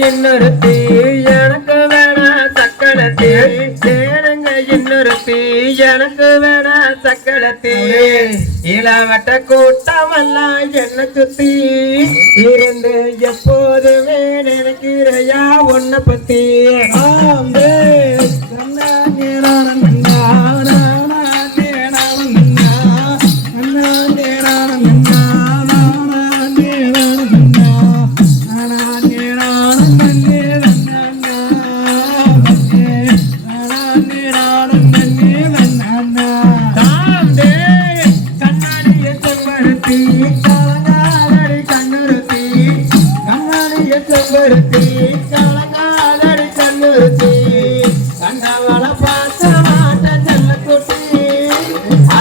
இன்னொருத்தி எனக்கு வேணா சக்கரத்தி. சேருங்க இன்னொருத்தி எனக்கு வேணா சக்கரத்தி. இளவட்ட கூட்டமெல்லாம் என்ன சுத்தி இருந்து எப்போதுமே நினைக்கிறையா உன்னை பத்தி. ஆம்பே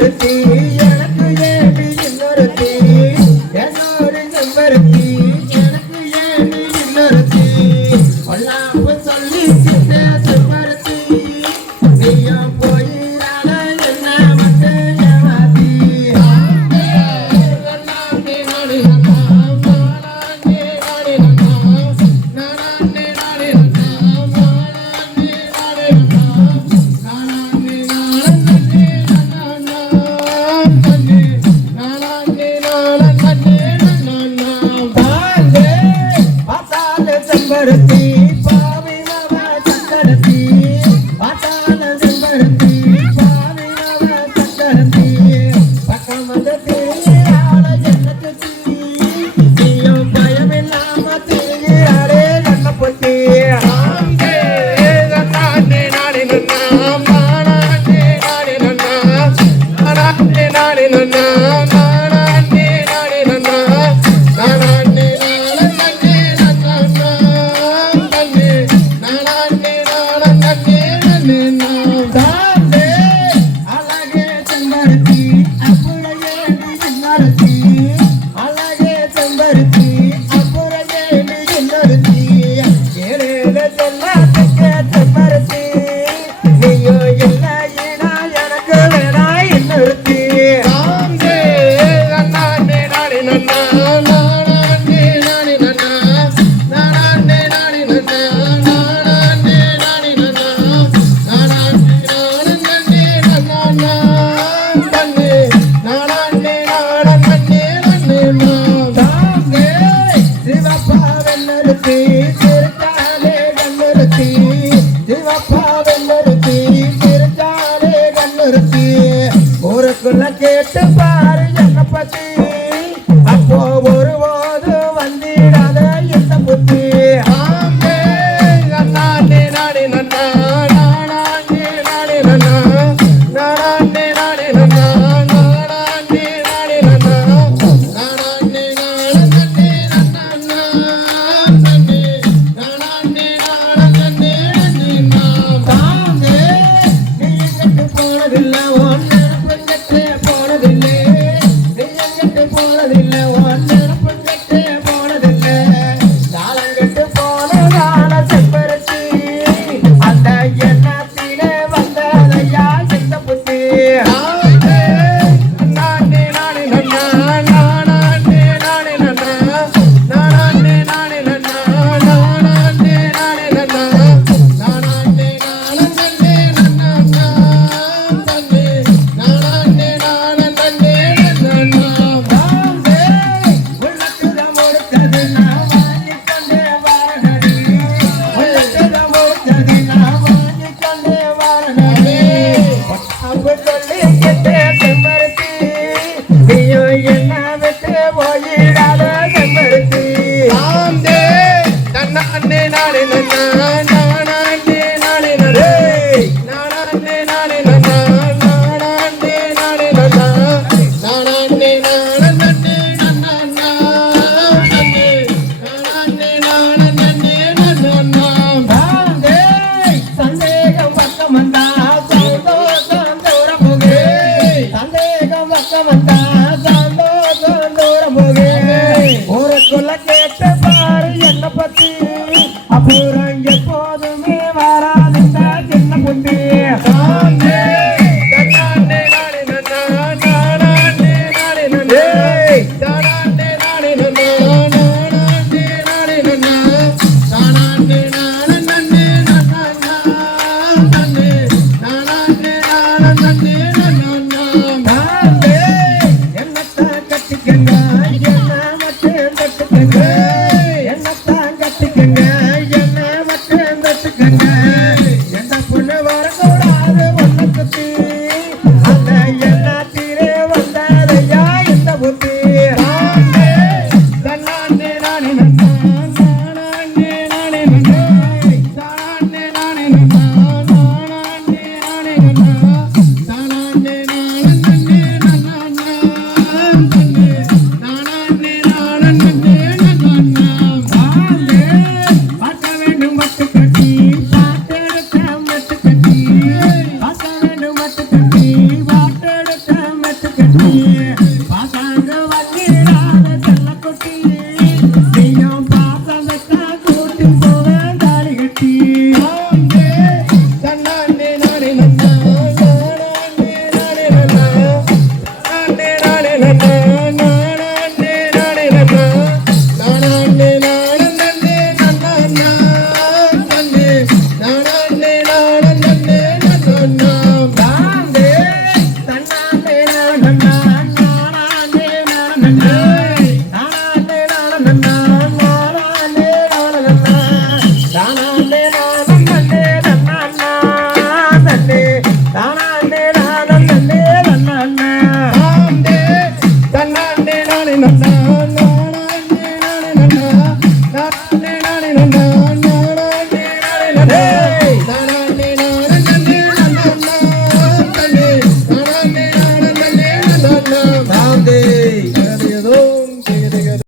perfil. 别再聊了。வெள்ளருத்தி சிரித்தாலே கண்ணுறுத்தி சிவப்பா வெள்ளருத்தி சிரித்தாலே கண்ணுறுத்தி ஊருக்குள்ள கேட்டுப்பா